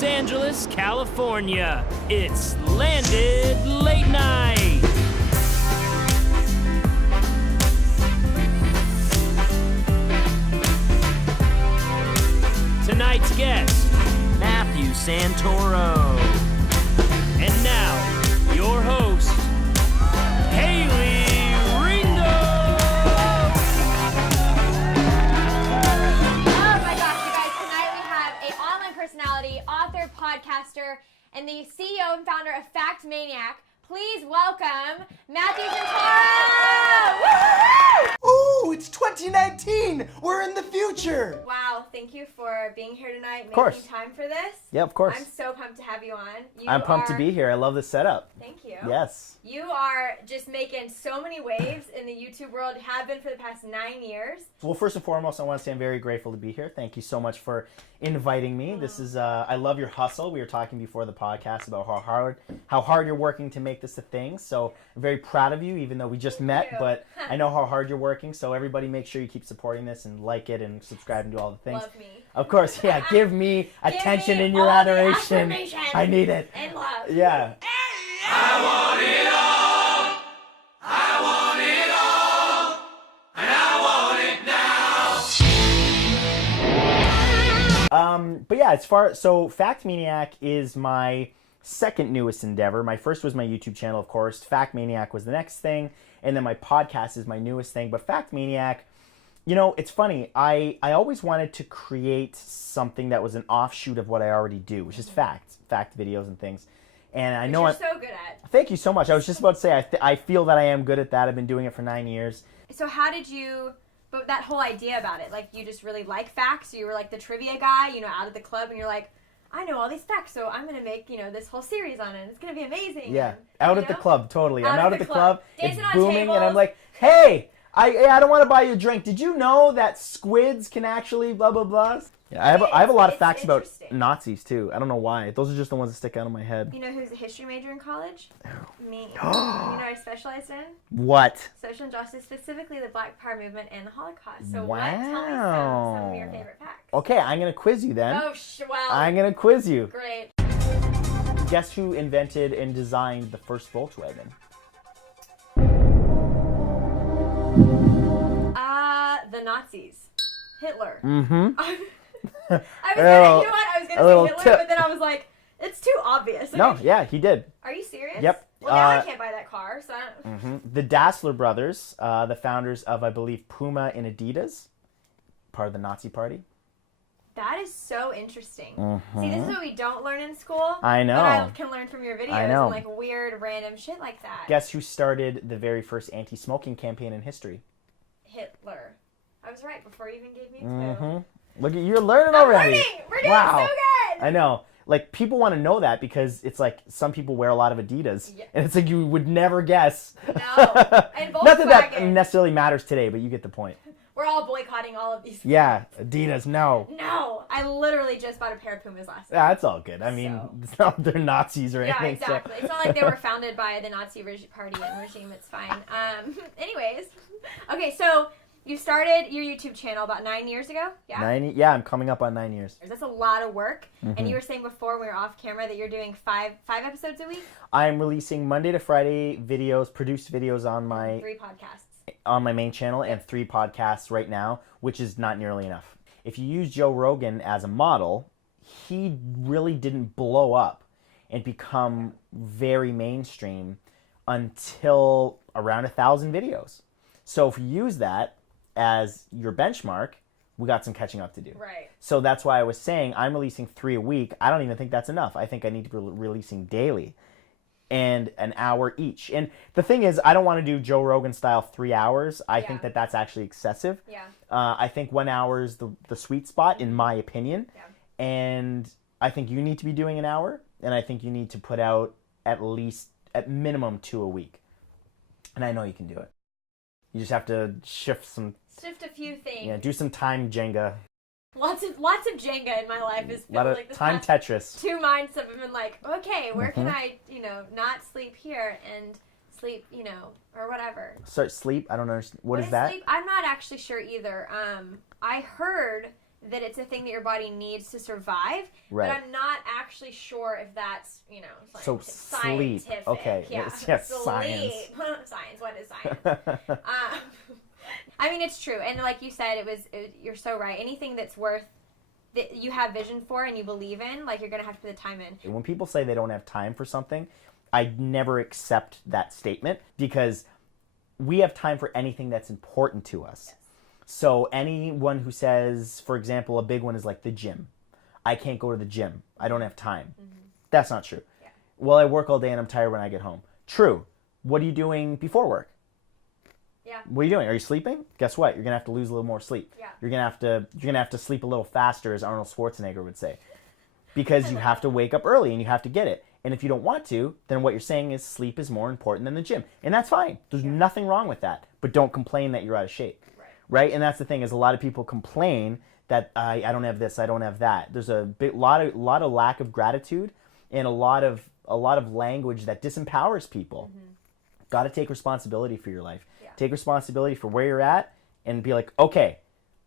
Los Angeles, California. It's Landed Late Night. Tonight's guest, Matthew Santoro. And now, your host, Haley Ringo. Oh my gosh, you guys, tonight we have an online personality, author, podcaster, and the CEO and founder of Maniac. Please welcome Matthew Santoro! Ooh, it's 2019! We're in the future! Wow, thank you for being here tonight, making time for this. Yeah, of course. I'm so pumped to have you on. I'm pumped to be here. I love this setup. Thank you. Yes. You are just making so many waves in the YouTube world, have been for the past 9 years. Well, first and foremost, I want to say I'm very grateful to be here. Thank you so much for inviting me. This is, I love your hustle. We were talking before the podcast about how hard you're working to make this a thing. So I'm very proud of you, even though we just met, but I know how hard you're working. So everybody make sure you keep supporting this and like it and subscribe and do all the things. Love me. Of course, yeah. Give me attention me in your all adoration. I need it. And love. Yeah. I want it all. I want it all. And I want it now. But yeah, so Maniac is my second newest endeavor. My first was my YouTube channel, of course. Maniac was the next thing, and then my podcast is my newest thing. But Maniac, you know, it's funny. I always wanted to create something that was an offshoot of what I already do, which is fact videos and things. And I know you're so good at. Thank you so much. I was just about to say I feel that I am good at that. I've been doing it for 9 years. So how did you? But that whole idea about it, like you just really like facts. You were like the trivia guy, you know, out of the club, and you're like, I know all these facts, so I'm gonna make, you know, this whole series on it. It's gonna be amazing. Yeah, and, out at the club, totally. I'm out at the club. It's Dancing on booming, tables. and I'm like, hey, I don't want to buy you a drink. Did you know that squids can actually blah blah blah? Yeah, I have a lot of facts about Nazis too. I don't know why. Those are just the ones that stick out of my head. You know who's a history major in college? Me. You know what I specialized in? What? Social injustice, specifically the Black Power movement and the Holocaust. So wow. Tell me some of your favorite facts. Okay, I'm gonna quiz you then. Oh, well. I'm gonna quiz you. Great. Guess who invented and designed the first Volkswagen? The Nazis. Hitler. Mm-hmm. I was gonna say Hitler, but then I was like, it's too obvious. No, yeah, he did. Are you serious? Yep. Well, now I can't buy that car, so I don't... The Dassler brothers, the founders of, I believe, Puma and Adidas, part of the Nazi party. That is so interesting. See, this is what we don't learn in school. I know. But I can learn from your videos and like weird, random shit like that. Guess who started the very first anti-smoking campaign in history? Hitler. I was right before you even gave me a clue. Look, you're learning already. Learning. We're doing so good. I know. Like, people want to know that because it's like some people wear a lot of Adidas. Yeah. And it's like you would never guess. No. And Volkswagen. Not that necessarily matters today, but you get the point. We're all boycotting all of these things. Yeah. Adidas, no. No. I literally just bought a pair of Pumas last night. Yeah, that's all good. I mean, it's not they're Nazis or anything. Yeah, exactly. So. It's not like they were founded by the Nazi party and regime. It's fine. Anyways. Okay, so... You started your YouTube channel about 9 years ago? Yeah. Yeah, I'm coming up on 9 years. That's a lot of work. And you were saying before we were off camera that you're doing five episodes a week? I'm releasing Monday to Friday videos, produced videos on my 3 podcasts. On my main channel and 3 podcasts right now, which is not nearly enough. If you use Joe Rogan as a model, he really didn't blow up and become very mainstream until around 1,000 videos. So if you use that as your benchmark, we got some catching up to do. Right. So that's why I was saying I'm releasing 3 a week. I don't even think that's enough. I think I need to be releasing daily and an hour each. And the thing is, I don't want to do Joe Rogan style 3 hours. I think that that's actually excessive. Yeah. I think 1 hour is the sweet spot, in my opinion. Yeah. And I think you need to be doing an hour. And I think you need to put out at minimum 2 a week. And I know you can do it. You just have to shift a few things. Yeah, do some time Jenga. Lots of Jenga in my life is a lot of like time Tetris. 2 months have been like, okay, where can I, not sleep here and sleep, or whatever. Start sleep? I don't understand. What is that? Sleep? I'm not actually sure either. I heard that it's a thing that your body needs to survive. Right. But I'm not actually sure if that's, So sleep. scientific. Okay. Yeah. Yes, Sleep. science. Science. What is science? I mean, it's true. And like you said, you're so right. Anything that's worth that you have vision for and you believe in, like, you're going to have to put the time in. When people say they don't have time for something, I never accept that statement because we have time for anything that's important to us. Yes. So anyone who says, for example, a big one is like the gym. I can't go to the gym. I don't have time. Mm-hmm. That's not true. Yeah. Well, I work all day and I'm tired when I get home. True. What are you doing before work? Yeah. What are you doing? Are you sleeping? Guess what? You're gonna have to lose a little more sleep. Yeah. You're gonna have to sleep a little faster, as Arnold Schwarzenegger would say, because you have to wake up early and you have to get it. And if you don't want to, then what you're saying is sleep is more important than the gym, and that's fine. There's nothing wrong with that. But don't complain that you're out of shape, right? And that's the thing is a lot of people complain that I don't have this, I don't have that. There's a lot of lack of gratitude and a lot of language that disempowers people. Mm-hmm. Got to take responsibility for your life. Yeah. Take responsibility for where you're at and be like, okay,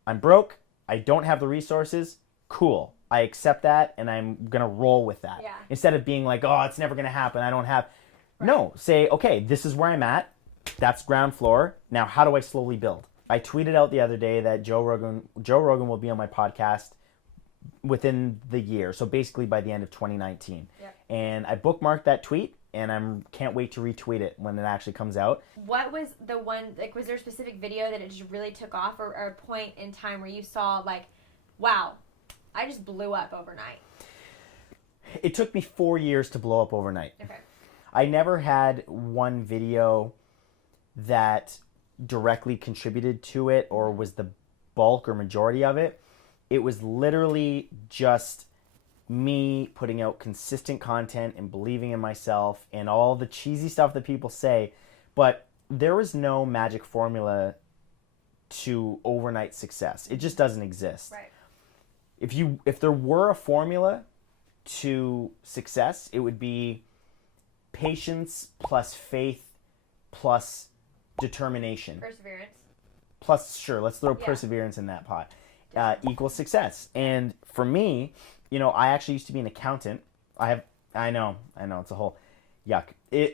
I'm broke. I don't have the resources. Cool. I accept that and I'm going to roll with that. Yeah. Instead of being like, oh, it's never going to happen. I don't have. Right. No, say, okay, this is where I'm at. That's ground floor. Now, how do I slowly build? I tweeted out the other day that Joe Rogan will be on my podcast within the year. So basically by the end of 2019. Yep. And I bookmarked that tweet. And I can't wait to retweet it when it actually comes out. What was the one, like, was there a specific video that it just really took off or a point in time where you saw, like, wow, I just blew up overnight? It took me 4 years to blow up overnight. Okay. I never had one video that directly contributed to it or was the bulk or majority of it. It was literally just me putting out consistent content and believing in myself and all the cheesy stuff that people say, but there is no magic formula to overnight success. It just doesn't exist. Right. If there were a formula to success, it would be patience plus faith plus determination. Perseverance. Plus, sure, let's throw perseverance in that pot. Equals success. And for me, I actually used to be an accountant. I know, it's a whole yuck.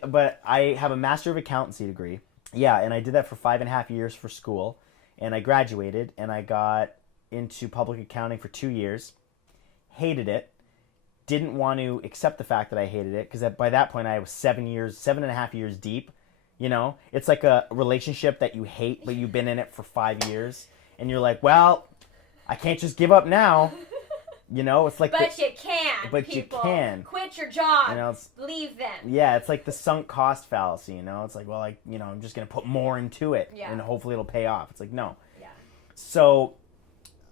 But I have a Master of Accountancy degree. Yeah, and I did that for 5.5 years for school. And I graduated, and I got into public accounting for 2 years. Hated it. Didn't want to accept the fact that I hated it, because by that point I was 7.5 years deep. It's like a relationship that you hate, but you've been in it for 5 years. And you're like, well, I can't just give up now. It's like But you can. But people. you can. Quit your job. Leave them. Yeah, it's like the sunk cost fallacy, It's like, well, I'm just going to put more into it and hopefully it'll pay off. It's like, no. Yeah. So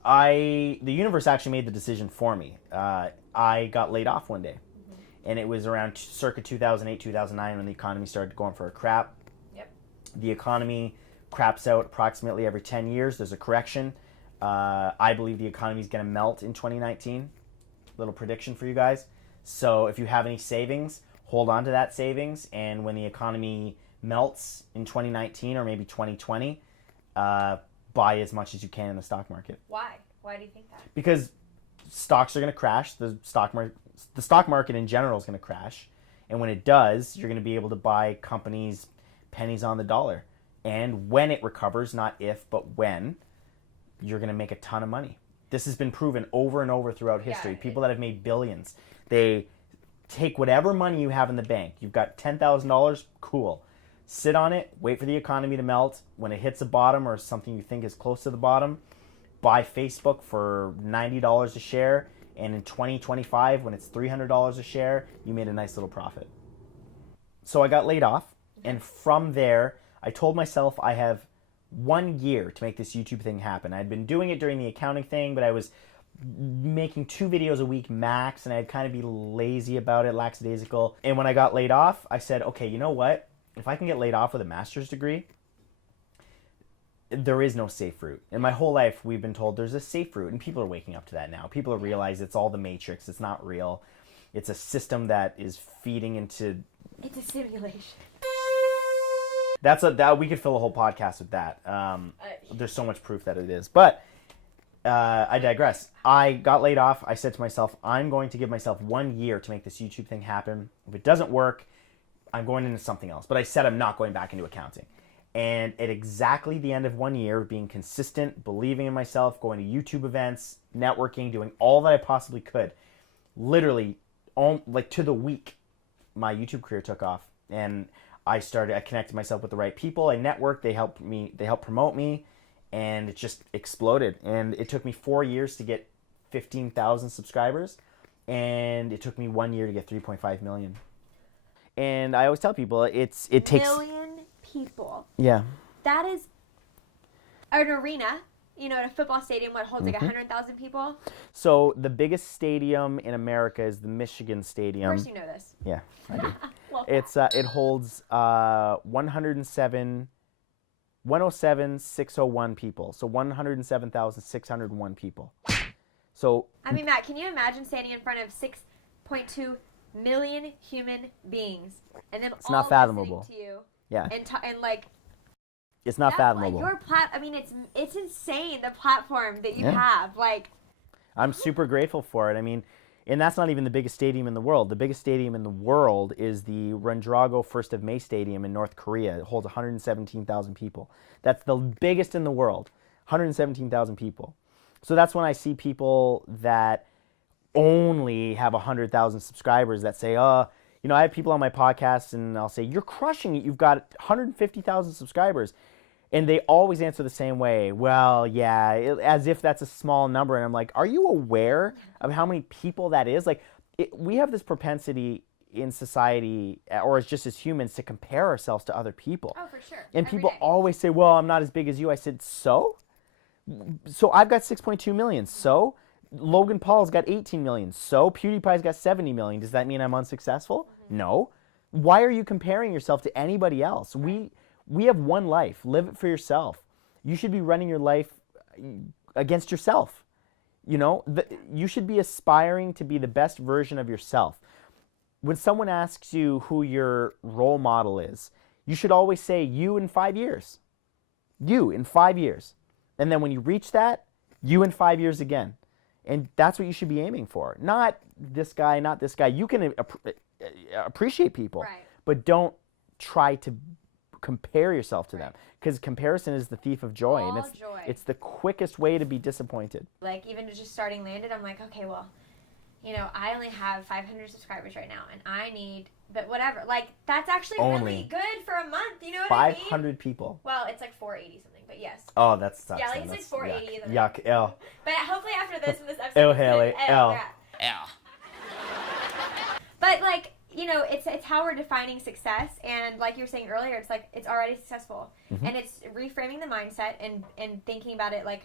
the universe actually made the decision for me. I got laid off one day. Mm-hmm. And it was around circa 2008, 2009 when the economy started going for a crap. Yep. The economy craps out approximately every 10 years. There's a correction. I believe the economy is going to melt in 2019. Little prediction for you guys. So if you have any savings, hold on to that savings. And when the economy melts in 2019 or maybe 2020, buy as much as you can in the stock market. Why? Why do you think that? Because stocks are going to crash. The stock market in general is going to crash. And when it does, you're going to be able to buy companies pennies on the dollar. And when it recovers, not if, but when, you're going to make a ton of money. This has been proven over and over throughout history. People that have made billions, they take whatever money you have in the bank. You've got $10,000, cool. Sit on it, wait for the economy to melt. When it hits a bottom or something you think is close to the bottom, buy Facebook for $90 a share. And in 2025, when it's $300 a share, you made a nice little profit. So I got laid off. And from there, I told myself I have 1 year to make this YouTube thing happen. I'd been doing it during the accounting thing, but I was making 2 videos a week max, and I'd kind of be lazy about it, lackadaisical. And when I got laid off, I said, okay, you know what? If I can get laid off with a master's degree, there is no safe route. In my whole life, we've been told there's a safe route, and people are waking up to that now. People realize it's all the Matrix. It's not real. It's a system that is feeding into... It's a simulation. That we could fill a whole podcast with that. There's so much proof that it is. But I digress. I got laid off. I said to myself, I'm going to give myself 1 year to make this YouTube thing happen. If it doesn't work, I'm going into something else. But I said I'm not going back into accounting. And at exactly the end of 1 year, being consistent, believing in myself, going to YouTube events, networking, doing all that I possibly could, literally, like to the week, my YouTube career took off. And I connected myself with the right people. I networked. They helped promote me. And it just exploded. And it took me 4 years to get 15,000 subscribers. And it took me 1 year to get 3.5 million. And I always tell people, it takes... Million people. Yeah. That is an arena, at a football stadium, what holds like 100,000 people? So the biggest stadium in America is the Michigan Stadium. Of course you know this. Yeah, I do. Well, It holds 107,601 people. So 107,601 people. So I mean, Matt, can you imagine standing in front of 6.2 million human beings and them all not fathomable. listening to you? yeah, And like, it's not that's fathomable. Like I mean, it's insane, the platform that you have. Like, I'm super grateful for it. I mean, and that's not even the biggest stadium in the world. The biggest stadium in the world is the Randrago 1st of May Stadium in North Korea. It holds 117,000 people. That's the biggest in the world, 117,000 people. So that's when I see people that only have 100,000 subscribers that say, I have people on my podcast and I'll say, you're crushing it. You've got 150,000 subscribers. And they always answer the same way. Well, yeah, as if that's a small number. And I'm like, are you aware of how many people that is? Like, we have this propensity in society, or just as humans, to compare ourselves to other people. oh, for sure. And Every people day. always say, well, I'm not as big as you. I said, so? So I've got 6.2 million. So? Logan Paul's got 18 million. So? PewDiePie's got 70 million. Does that mean I'm unsuccessful? No. Why are you comparing yourself to anybody else? We have one life. Live it for yourself. You should be running your life against yourself. You should be aspiring to be the best version of yourself. When someone asks you who your role model is, you should always say, you in 5 years. You in 5 years. And then when you reach that, you in 5 years again. And that's what you should be aiming for. Not this guy, not this guy. You can appreciate people, Right. but don't try to compare yourself to them, because comparison is the thief of joy. All And joy. it's the quickest way to be disappointed. Like, even just starting Landed, I'm like, okay, well, I only have 500 subscribers right now, and I need, but whatever. Like, that's actually Only. really good for a month. You know what I mean? 500 people. Well, it's like 480 something, but yes. Oh, that sucks. Yeah, like then. it's like That's 480. and Yuck. then- Ew. But hopefully after this episode. Ew, it's gonna- Haley. Ew. yeah. But like, it's how we're defining success, and like you were saying earlier, it's like it's already successful, and it's reframing the mindset and thinking about it like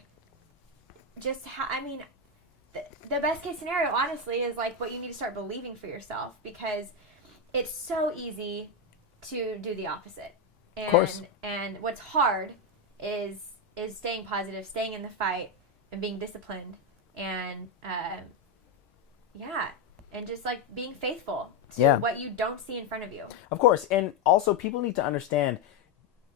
just how. I mean, the best case scenario, honestly, is like what you need to start believing for yourself, because it's so easy to do the opposite. And, Of course. And what's hard is staying positive, staying in the fight, and being disciplined, and and just like being faithful to what you don't see in front of you. Of course. And also, people need to understand,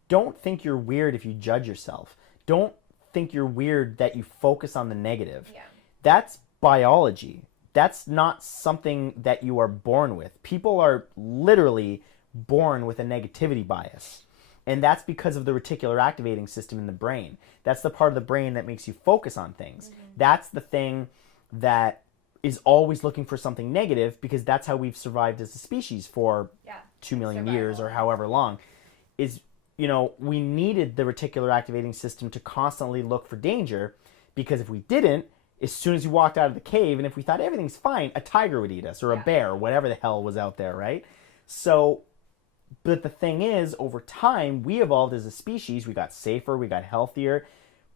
don't think you're weird if you judge yourself. Don't think you're weird that you focus on the negative. Yeah. That's biology. That's not something that you are born with. People are literally born with a negativity bias. And that's because of the reticular activating system in the brain. That's the part of the brain that makes you focus on things. That's the thing that is always looking for something negative, because that's how we've survived as a species for 2 million years or however long. Is, we needed the reticular activating system to constantly look for danger, because if we didn't, as soon as we walked out of the cave, and if we thought everything's fine, a tiger would eat us, or a bear, or whatever the hell was out there, right? So, but the thing is, over time, we evolved as a species. We got safer, we got healthier,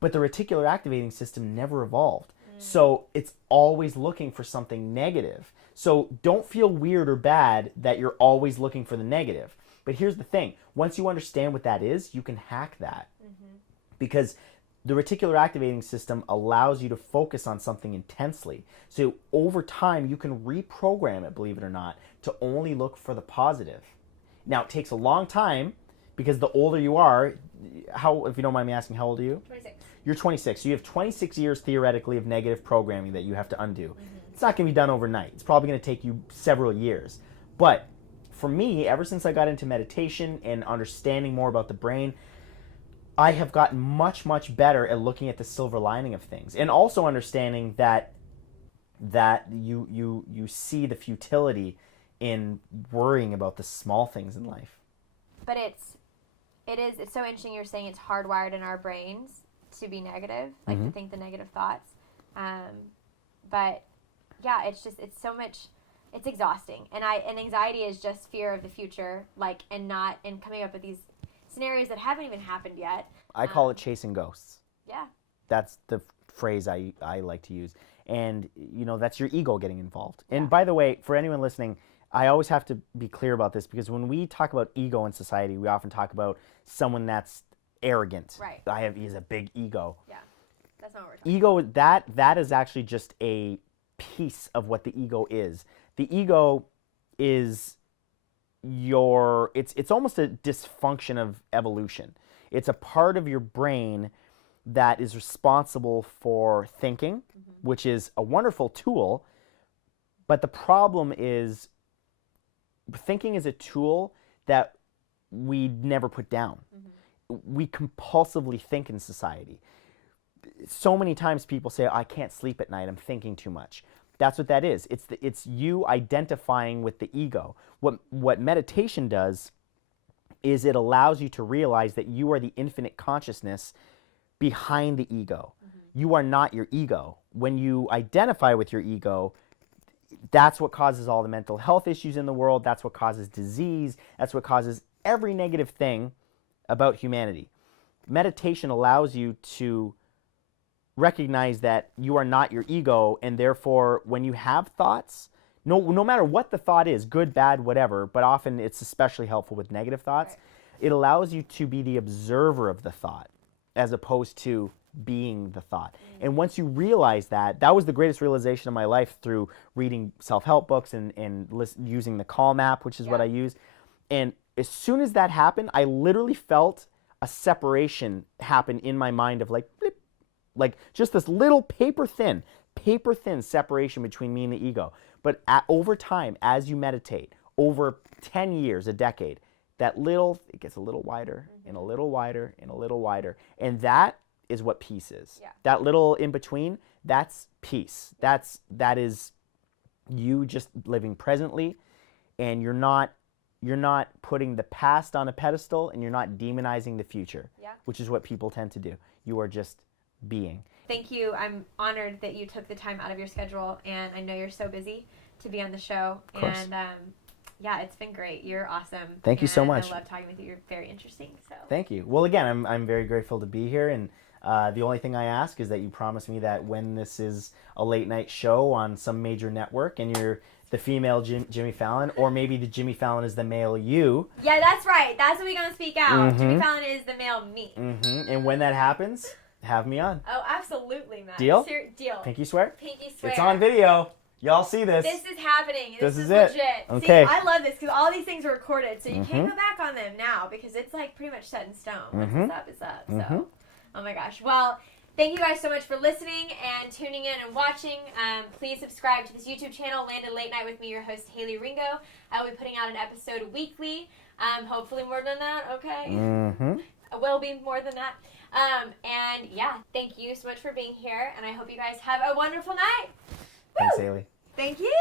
but the reticular activating system never evolved. So it's always looking for something negative. So don't feel weird or bad that you're always looking for the negative. But here's the thing. Once you understand what that is, you can hack that. Because the reticular activating system allows you to focus on something intensely. So over time, you can reprogram it, believe it or not, to only look for the positive. Now, it takes a long time, because the older you are, if you don't mind me asking, how old are you? 26. You're 26, so you have 26 years theoretically of negative programming that you have to undo. It's not going to be done overnight. It's probably going to take you several years. But for me, ever since I got into meditation and understanding more about the brain, I have gotten much, much better at looking at the silver lining of things, and also understanding that you see the futility in worrying about the small things in life. But it's so interesting you're saying it's hardwired in our brains to be negative, like to think the negative thoughts. But yeah, it's so much, it's exhausting. And anxiety is just fear of the future, like, and coming up with these scenarios that haven't even happened yet. I call it chasing ghosts. Yeah. That's the phrase I like to use. And, that's your ego getting involved. And by the way, for anyone listening, I always have to be clear about this, because when we talk about ego in society, we often talk about someone that's arrogant. Right. He has a big ego. Yeah. That's not what we're talking Ego, that is actually just a piece of what the ego is. The ego is it's almost a dysfunction of evolution. It's a part of your brain that is responsible for thinking, which is a wonderful tool, but the problem is thinking is a tool that we never put down. We compulsively think in society. So many times people say, I can't sleep at night, I'm thinking too much. That's what that is. It's you identifying with the ego. What meditation does is it allows you to realize that you are the infinite consciousness behind the ego. You are not your ego. When you identify with your ego, that's what causes all the mental health issues in the world. That's what causes disease. That's what causes every negative thing about humanity. Meditation allows you to recognize that you are not your ego, and therefore when you have thoughts, no matter what the thought is, good, bad, whatever, but often it's especially helpful with negative thoughts, it allows you to be the observer of the thought as opposed to being the thought. And once you realize that was the greatest realization of my life through reading self-help books and using the Calm app, which is what I use. And as soon as that happened, I literally felt a separation happen in my mind of like, blip, like just this little paper thin separation between me and the ego. But over time, as you meditate, over 10 years, a decade, it gets a little wider and a little wider and a little wider. And that is what peace is. Yeah. That little in between, that's peace. That is you just living presently, and you're not putting the past on a pedestal, and you're not demonizing the future, which is what people tend to do. You are just being. Thank you. I'm honored that you took the time out of your schedule, and I know you're so busy to be on the show. Of course. And yeah, it's been great. You're awesome. Thank you so much. I love talking with you. You're very interesting. So thank you. Well, again, I'm very grateful to be here, and the only thing I ask is that you promise me that when this is a late night show on some major network and you're the female Jimmy Fallon, or maybe the Jimmy Fallon is the male you. Yeah, that's right. That's what we're going to speak out. Jimmy Fallon is the male me. And when that happens, have me on. Oh, absolutely, Matt. Deal? Deal. Pinky swear? Pinky swear. It's on video. Y'all see this. This is happening. This is it. legit. Okay. See, I love this because all these things are recorded, so you can't go back on them now because it's like pretty much set in stone. Once it's up, it's up. So, oh my gosh. Well, thank you guys so much for listening and tuning in and watching. Please subscribe to this YouTube channel, Landed Late Night with me, your host, Haley Ringo. I will be putting out an episode weekly. Hopefully more than that, okay? Will be more than that. And yeah, thank you so much for being here, and I hope you guys have a wonderful night. Thanks, Woo! Haley. Thank you.